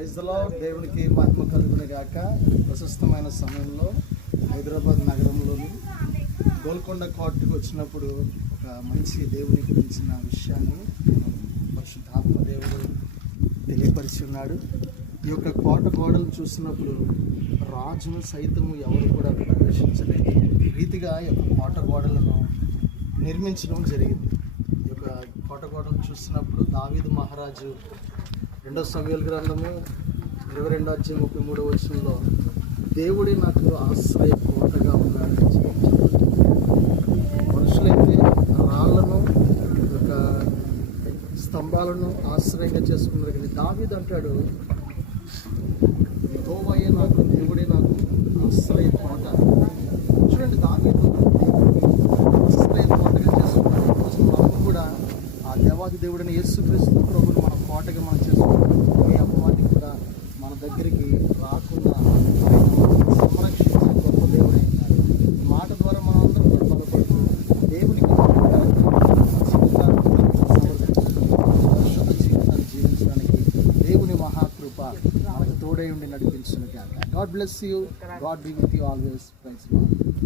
Praise the lord. దేవునికి మహిమ కలుగును గాక. ప్రశస్తమైన సమయంలో హైదరాబాద్ నగరంలోని గోల్కొండ కోటకు వచ్చినప్పుడు ఒక మంచి దేవుని గురించిన విషయాన్ని పరిశుద్ధాత్మ దేవుడు తెలియపరిచి ఉన్నాడు. ఈ యొక్క కోట గోడలు చూసినప్పుడు రాజును సైతము ఎవరు కూడా ప్రవేశించలేదు రీతిగా ఈ యొక్క కోట గోడలను నిర్మించడం జరిగింది. ఈ యొక్క కోట గోడలు చూసినప్పుడు దావీదు మహారాజు 2 సమూయేలు గ్రంథము 22:33 దేవుడే నాకు ఆశ్రయ కోటగా ఉన్నాడని చెప్పి, మనుషులైతే రాళ్లను ఒక స్తంభాలను ఆశ్రయంగా చేసుకున్నారు. కానీ దావీదు అంటాడు, యెహోవాయే నాకు దేవుడే నాకు ఆశ్రయ కోట. చూడండి, దావీదు ఆశ్రయ కోటగా చేసుకున్నాడు. మనం కూడా ఆ దేవాది దేవుడని యేసుక్రీస్తు ప్రభువును మన కోటగా మనం చేసుకుంటాం. ఏ అపవాది కూడా మన దగ్గరికి రాకుండా సంరక్షించే గొప్ప దేవుడే. మాట ద్వారా మనం అందరం కూడా బలపడుతూ దేవునికి పరిశుద్ధ జీవితాన్ని జీవించడానికి దేవుని మహాకృప మనకు తోడై ఉండి నడిపించును గాక. God bless you. God be with you always. Praise lord.